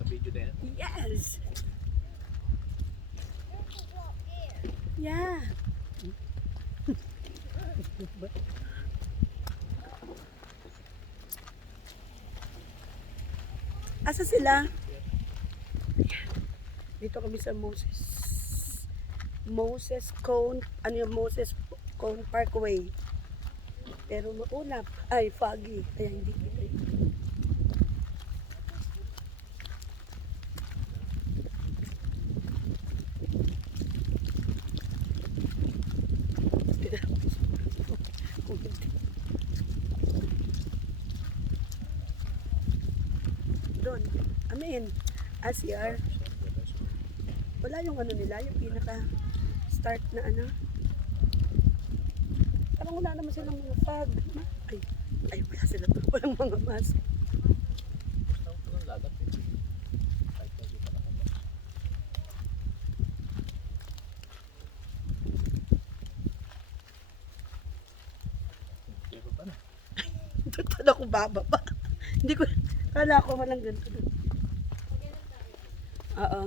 Na-video na yan? Yes! Yeah! Asa sila? Dito kami sa Moses Cone, ano yung Moses Cone Parkway. Pero maulap, ay foggy, kaya hindi kita. Doon, amin, ACR. Wala yung ano nila, yung pinaka start na ano. Parang wala naman silang mga fog. Ay, wala sila to. Walang mga mask. Gusto ko ng lagat eh. Kahit na dito na kami. Hindi ko pa na. Doon ako bababa. Hindi ko, kala ko walang ganito doon. Oo.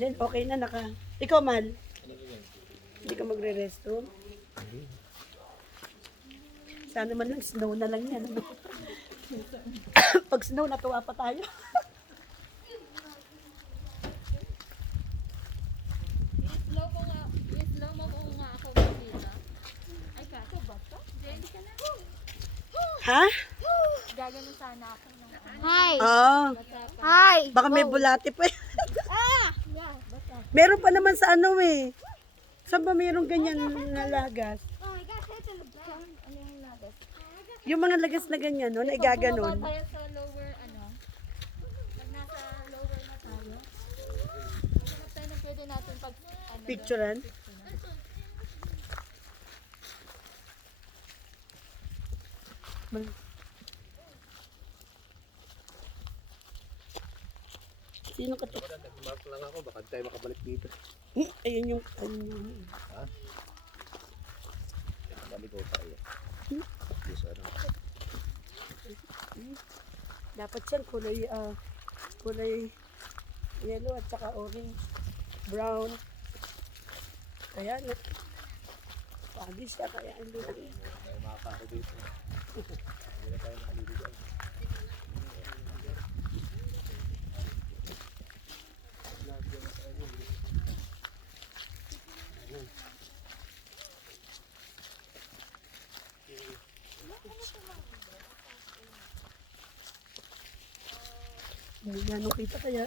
Then, okay na naka. Ikaw, Mal? Hindi ka magre-restroom? Sana man lang snow na lang yan. Ano? Pag snow, natuwa pa tayo. I-slow mo nga ako dito. Ay, kaso ba ito? Hindi ka na. Ha? Gaganon sana ako ng Hi! Oo. Hi! Baka may bulati pa. Yeah, basta. Meron pa naman sa ano eh. Saan ba mayroong ganyan na lagas? Oh my gosh, ito lang. Ano yung lagas? Yung mga lagas na ganyan, no? Na igaganon. Pag tayo sa lower, ano? Pag nasa lower na tayo. Hanap tayo na pwede natin pag, ano, Picturean. Sino ka to? Wala, nag-mark lang ako. Baka tayo makabalik dito. Ayun yung, ayun yung. Ha? Balik ko tayo. Yes, ano? Dapat yan kulay yellow at saka orange, brown. Kaya no, pagi siya kaya ang lulu. Tayo makakako dito. Hindi na tayo nakaliligan. Hindi ganun kita kaya.